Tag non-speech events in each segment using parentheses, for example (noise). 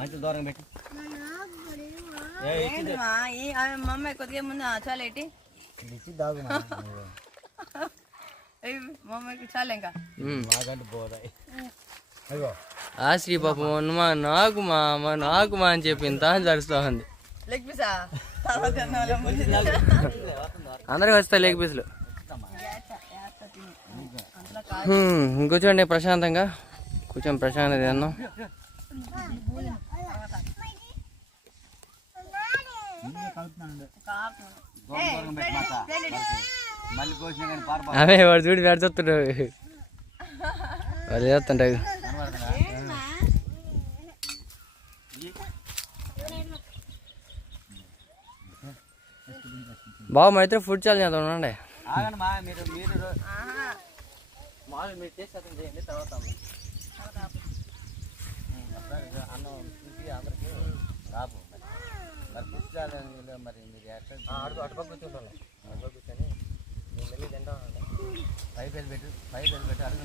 మంచి దూరం పెట్టి. మమ్మీ కొద్దిగా ముందు ఆ, చాలు ఏంటి ఇచ్చి దాగు ఏయ్, మమ్మీకి చాలు ఇంకా. మాకంటే పోదాయి అయ్యో. ఆ శ్రీ పాపం మా నాకు మా మా నాకు మా అని చెప్పి ఇంత జరుస్తూ ఉంది. లెగ్ పీసా అందరికి వస్తాయి లెగ్ పీసులు హ్మ్, కూర్చోండి ప్రశాంతంగా. కూర్చొని ప్రశాంతంగా తిన్నాం దూరం దూరం పెట్టి మాట మళ్ళీ కోసినా కానీ పార అవే వాడు చూడు వాడు బాబు మా ఇద్దరు ఫుడ్ ఛాలెంజ్ చేద్దాం ఉండండి. ఆగండి మా మీరు మీరు మామూలు మీరు చేసి అతను చేయండి తర్వాత అన్నం అందరికి రాపు. మరి మరి అటుపక్క కూర్చుంటాను అటుపక్క కూర్చొని తింటా ఉండండి పైపు వెళ్ళి పెట్టు పైపు వెళ్ళి పెట్టి అడుగు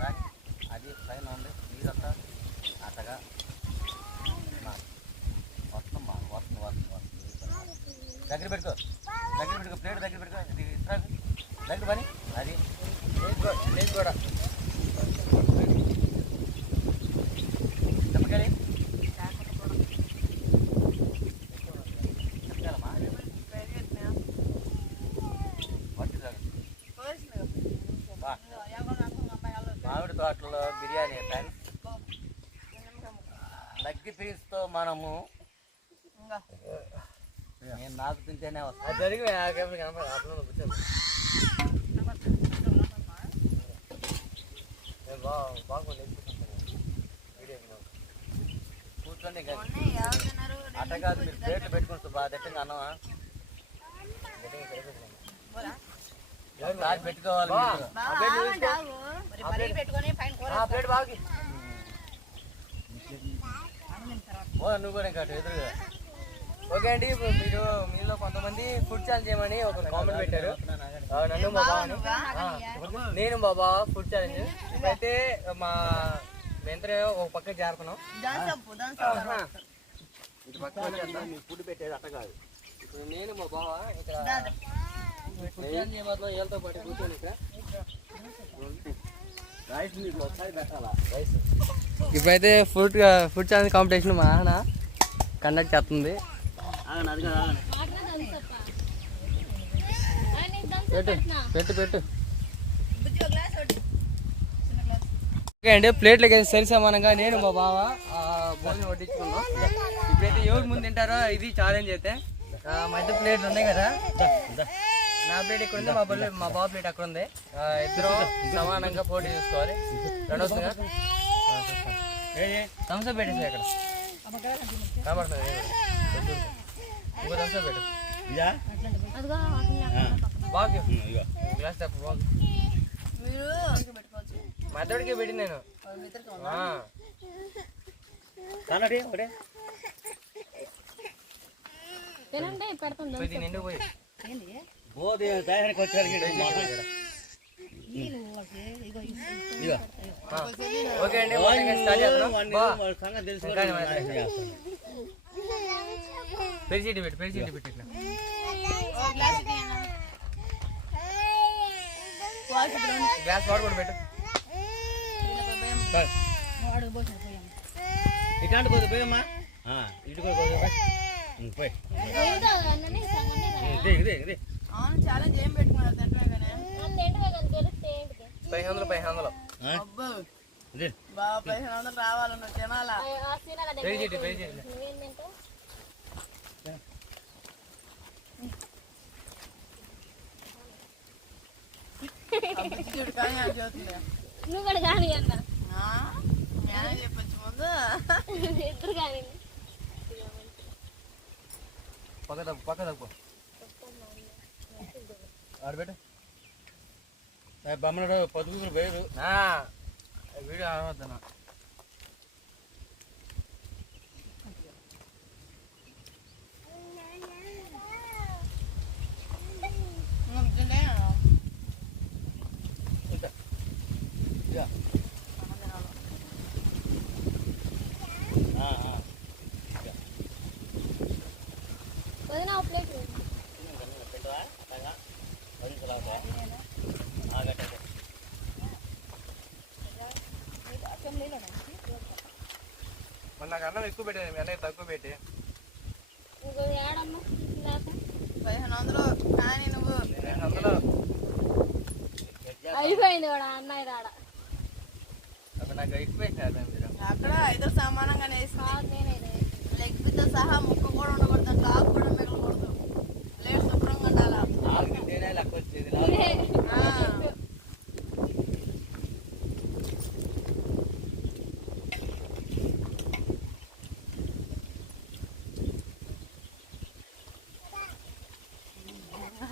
రాకి. అది పైన ఉంది. నీరంతా అట్టగా మా. వస్తుంది మా వస్తుంది వస్తుంది వస్తుంది దగ్గర పెట్టుకో దగ్గర పెట్టుకో ప్లేట్ దగ్గర పెట్టుకో. ఇది ఇస్తాకు. దగ్గర పని. అది. కూడా. తోటలో బిర్యానీ ఫ్రెండ్స్ లగ్గి పీస్తో మనము నేను నాకు తింటేనే వస్తాను అది జరిగి కూర్చోండి. అట్ట కాదు మీరు ప్లేట్లు పెట్టుకుంటూ బాగా తిట్టంగా అన్నమా ఒకసారి పెట్టుకోవాలి నువ్వు కూడా ఇంకా ఎదురుగా. ఓకే అండి మీరు మీలో కొంతమంది ఫుడ్ ఛాలెంజ్ చేయమని ఒక కామెంట్ పెట్టారు. నన్ను మా బావని. ఆ, నేను మా బావ ఫుడ్ ఛాలెంజ్. ఇప్పుడైతే మా మెంతరే ఒక పక్క వచ్చేద్దాం. ఫుడ్ పెట్టేది అట్ట కాదు. ఇప్పుడు నేను మా బావ ఇక్కడ ఇప్పుడైతే ఫుడ్ ఫుడ్ ఛాలెంజ్ కాంపిటీషన్ మా నాన్న కండక్ట్ చేస్తుంది. పెట్టు పెట్టు పెట్టు. ఓకే అండి ప్లేట్లకి సరి సమానంగా నేను మా బావ భోజనం వడ్డించుకున్నాం. ఇప్పుడైతే ఎవరు ముందు తింటారో ఇది ఛాలెంజ్ అయితే. మధ్య ప్లేట్లు ఉన్నాయి కదా. నా ప్లేట్ ఇక్కడ ఉంది మా బొల్లి మా బావ ప్లేట్ అక్కడ ఉంది. ఇద్దరు సమానంగా పోటీ చేసుకోవాలి. రెండో థమ్స్అప్ పెట్టేసి అక్కడ. కనబడుతుంది. కొంచెం. ఇంకో థమ్స్అప్ పెట్టు. ఇదా? బాగు ఇగో గ్లాస్ తప్పు బాగు పెట్టుకోవచ్చు మెత్తడికి పెట్టి నేను. ఒకటే. పోయి దీన్ని నిండు పోయి. ఓకే అండి మొత్తంగా స్టార్ట్ చేద్దాం. బా. సంగతి తెలుసు ఇంకా ఏమైనా పెరిచి ఇంటి పెట్టు పెరిచి ఇంటి పెట్టు ఇట్లా. గ్లాస్ వాటర్ కూడా పెట్టు. ఇట్లాంటి కొద్ది పోయమ్మా. ఇటు పోయి. ఇదే ఇదే ఇదే. అవును ఛాలెంజ్ ఏం పెట్టుకున్నారు తింటున్నాగానే పై వందలు పై వందలు. పదిహేను వందలు రావాలి నువ్వు తినాలా? పెరిచి ఇంటి చూడు కానీ నువ్వు కూడా అన్న. చెప్పొచ్చు ముందు. ఇద్దరు కానీ. పక్క తప్పు పక్క తప్పు. ఆడబెట్టు. బొమ్మలు పొదుగులు వేరు వీడియో ఆడవద్దనా నువ్వు తింటే ఆ నాకు అన్నం ఎక్కువ పెట్టాను మీ అన్నయ్య తక్కువ పెట్టి. పదిహేను వందలు కానీ నువ్వు అయిపోయింది కూడా అన్నయ్య రాడ. అప్పుడు నాకు ఎక్కువ వేసినారు మీరు. అక్కడ ఇద్దరు సమానంగానే లెగ్ సహా ముక్క కూడా ఉండకూడదు ఆకు కూడా మిగలకూడదు. ప్లేట్ శుభ్రంగా ఉండాలా ఆకు తింటేనే లెక్క వచ్చేది ఇదే. ఆ. అయిపోతుంది కూడా అయిపోయింది కదా సీన్ అన్నయ్య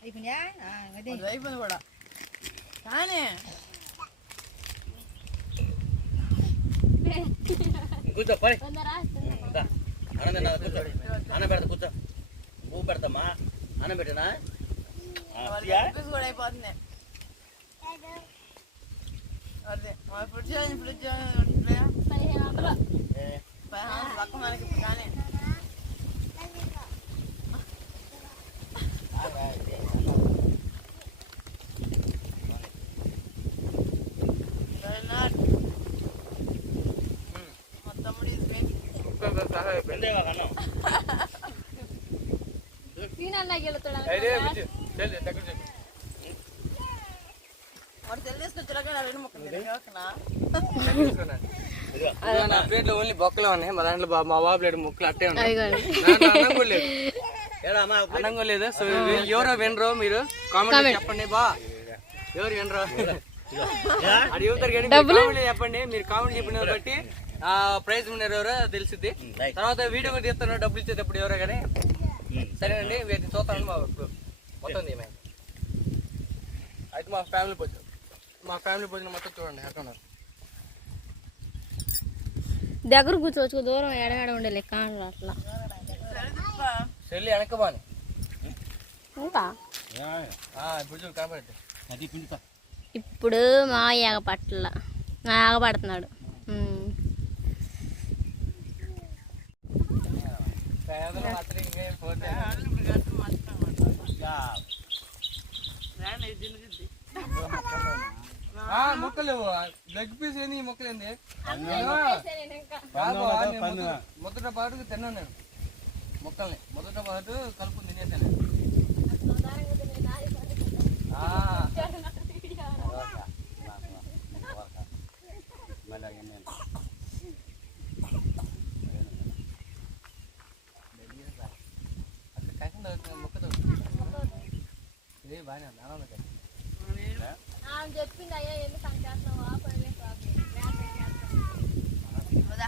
తాగుకుందాం అది. అయిపోయింది కూడా. కానీ కూర్చో పై తొందర దా. అన్నం తిన్నా కూర్చో. అన్నం పెడతా కూర్చో. పువ్వు పెడతామా? అన్నం పెట్టినా? పక్క మనకి కానీ Very not. మా తమ్ముడు is great. కుక్కతో సహా అయిపోయింది అన్నం సీన్ అన్నయ్య గెలుతాడు అయితే బుజ్జి చెల్లి దగ్గర చెప్పు వాడు తెల్ల తీసుకొచ్చాక నా ప్లేట్లో ఓన్లీ బొక్కలు ఉన్నాయి మా దాంట్లో బా- మా బాబు ప్లేట్ ముక్కలు అట్టే ఉన్నాయి అన్నం కూడా లేదు. సో ఎవరో వినరో మీరు. కామెంట్. చెప్పండి బా. ఎవరు వినరో? (laughs) అది యువతరు కానీ కామెంట్ చెప్పండి. మీరు కామెంట్ చెప్పిన బట్టి ఆ ప్రైజ్ విన్నర్ ఎవరో తెలిసింది. తర్వాత వీడియో కూడా తీస్తున్నారు డబ్బులు ఇచ్చేటప్పుడు ఎవరో కానీ. సరేనండి వీటిని చూస్తాను మా ఇప్పుడు. మొత్తం అయితే మా ఫ్యామిలీ భోజనం. మా ఫ్యామిలీ భోజనం మొత్తం చూడండి ఎక్కడ ఉన్నారు? దగ్గర కూర్చోవచ్చు దూరం ఎడగాడ ఉండే లెక్క అట్లా. చెల్లి వెనక బాని. ఇంకా ఇప్పుడు చూడు అది పిండుతా. ఇప్పుడు మా ఏగపట్ల ఆగపడుతున్నాడు ఉమ్. పేదలు మాత్రం ఇంకేం పోతే ఆడలు ఇప్పుడు కట్టు మర్చిపోయాను. రాండి, ఇది తినుగుద్ది. ఆ, ముక్కలు లెగ్ పీస్ ఏంది ముక్కలు ఏంది మొదట పాటు తిన్నాను నేను. ముక్కల్ని. మొదట పాటు కలుపు తినేసాను అక్కడ కాకుండా అవుతుంది, ముక్క తగ్గుతుంది. ఇది బాగానే ఉంది ఆనందంగా చెప్పింది అయ్యా ఎందుకు అంత చేస్తున్నావా పదివేలు వదా.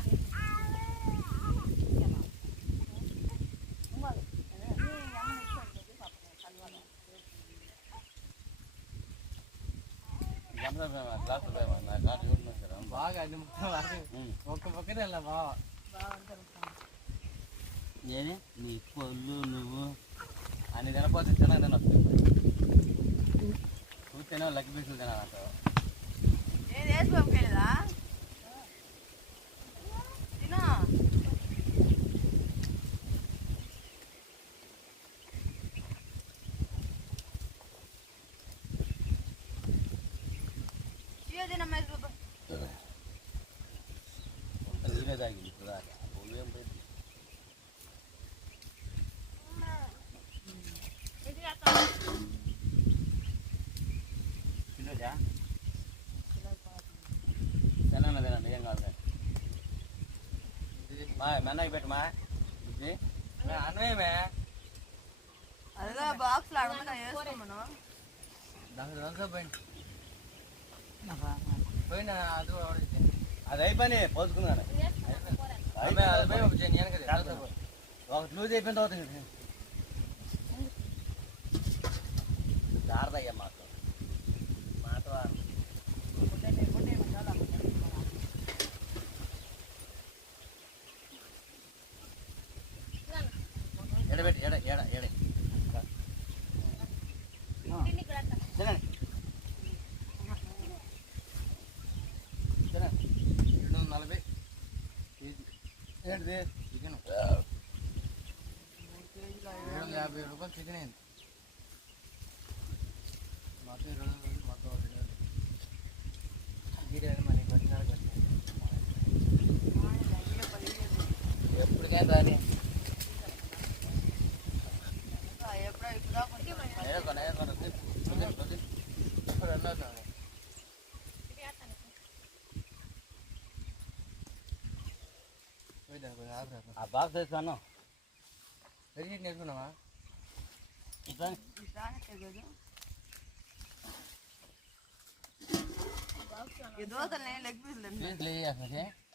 బాగా అన్ని బాగా ఒక్క పక్కనే వెళ్ళా బావా. నేనే? నీ పళ్ళు నువ్వు. అన్ని తినపోతే తినక తినొచ్చు. నువ్వు తినవు లగ్గి పీసులు తినాలంటావు ఏది వేసి పంపలేదా తిను ఇవే తినమ్మా వేసి పంపు. నీరే తాగింది ఇప్పుడు దాకా పొల్లు ఏం పోయింది తినోజా తినండి తినండి ఏం కాదు కానీ మా మెన్నకి పెట్టు మా. ఇది. అన్నమేమే అదిగో బాక్స్లో అడగకుండా వేస్తాం మనం. దాని దాంట్లో పోయింది పోయినా అది అది అయిపోయి పోసుకున్నాను అది. ఒకటి లూజ్ అయిపోయిన తర్వాత మాకు మాట వాడు. ఎడబెట్టి ఎడ ఎడ ఎడ తినండి తినండి రెండు వందల నలభై కేజీ ఏంటిది? చికెన్ యాభై రూపాయలు చికెన్ అయింది. మొత్తం ఇరవై రోజులు మొత్తం రెండు వేలు. బిర్యానీ మనకి వచ్చినాడు ఎప్పటికైనా రాని ఎప్పుడో ఇప్పుడు దాకా కొంచెం నేర్కొన నేర్కొన వదిలి వదిలి ఇప్పుడు అన్నారు ఆ బాక్స్ వేసుకున్నాం పెరిగి నేర్చుకున్నావా?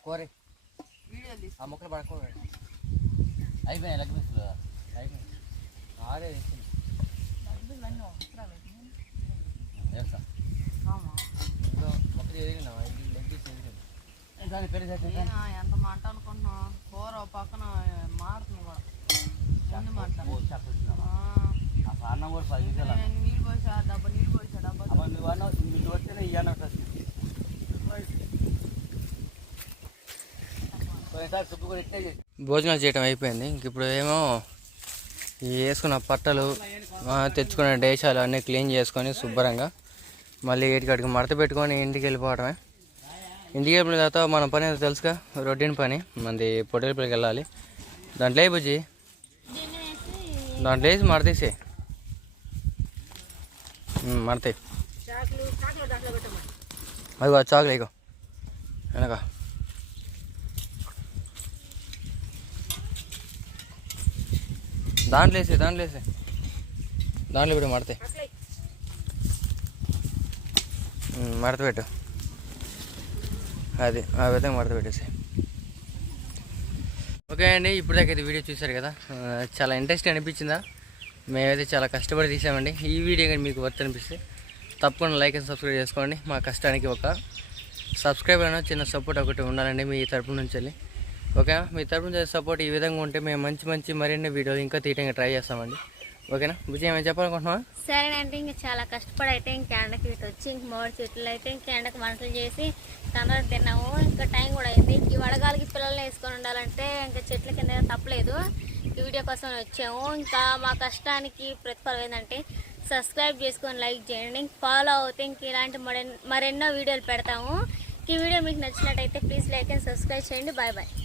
కోరి. ఆ మొక్కలు పడుకోవాలి అయిపోయినాయి లెగ్ పీసులు అయిపోయినాయి. ఆరే మొక్కలు ఎదిగినావా ఇది లెగ్ పీస్ ఎదిగింది దాన్ని పెళ్ళి చేసి ఏనా, ఎంత మంట అనుకుంటున్నావు కూర పక్కన మారుతుంది కూడా. అన్నం కూడా పది నీళ్ళు పోసా డబ్బా నీళ్ళు పోసా డబ్బా నువ్వు అన్నం నువ్వు వస్తేనే చేసి. భోజనాలు చేయడం అయిపోయింది. ఇంక ఇప్పుడు ఏమో వేసుకున్న పట్టలు తెచ్చుకున్న డేషాలు అన్నీ క్లీన్ చేసుకొని శుభ్రంగా మళ్ళీ ఏటికాడికి మడత పెట్టుకొని ఇంటికి వెళ్ళిపోవడమే ఇంటికి వెళ్ళిన తర్వాత మన పని ఏదో తెలుసుగా? రొటీన్ పని. మనది పొట్టేలపల్లికి వెళ్ళాలి. దాంట్లో ఏ బుజ్జి? దాంట్లో వేసి మడతీసే మడతాయి అదిగో చాకులు ఇగో. వెనక. దాంట్లో వేసే దాంట్లో వేసే దాంట్లో ఇప్పుడు మడతాయి మడత పెట్టు. అది ఆ విధంగా మడత పెట్టేసి ఓకే అండి ఇప్పుడు వీడియో చూశారు కదా. చాలా ఇంట్రెస్ట్ అనిపించిందా? మేమైతే చాలా కష్టపడి తీసామండి. ఈ వీడియో కానీ మీకు వర్త్ అనిపిస్తే తప్పకుండా లైక్ అండ్ సబ్స్క్రైబ్ చేసుకోండి. మా కష్టానికి ఒక సబ్స్క్రైబ్ అయినా చిన్న సపోర్ట్ ఒకటి ఉండాలండి మీ తరపు నుంచి వెళ్ళి. ఓకే మీ తరపు నుంచి సపోర్ట్ ఈ విధంగా ఉంటే మేము మంచి మంచి మరిన్ని వీడియోలు ఇంకా తీయడానికి ట్రై చేస్తామండి. ఓకేనా? బుజ్జి ఏమైనా చెప్పాలనుకుంటున్నావా? సరేనంటే ఇంకా చాలా కష్టపడి అయితే ఇంకా ఎండకి ఇటు వచ్చి ఇంక మామిడి చెట్లు అయితే ఇంక ఎండకు వంటలు చేసి తొందరగా తిన్నాము. ఇంకా టైం కూడా అయింది. ఈ వడగాలికి పిల్లల్ని వేసుకొని ఉండాలంటే ఇంకా చెట్ల కింద తప్పలేదు. ఈ వీడియో కోసం వచ్చాము. ఇంకా మా కష్టానికి ప్రతిఫలం ఏంటంటే సబ్స్క్రైబ్ చేసుకొని లైక్ చేయండి. ఫాలో అవుతే ఇంక ఇలాంటి మరెన్- మరెన్నో వీడియోలు పెడతాము. ఈ వీడియో మీకు నచ్చినట్టయితే ప్లీజ్ లైక్ అండ్ సబ్స్క్రైబ్ చేయండి. Bye bye.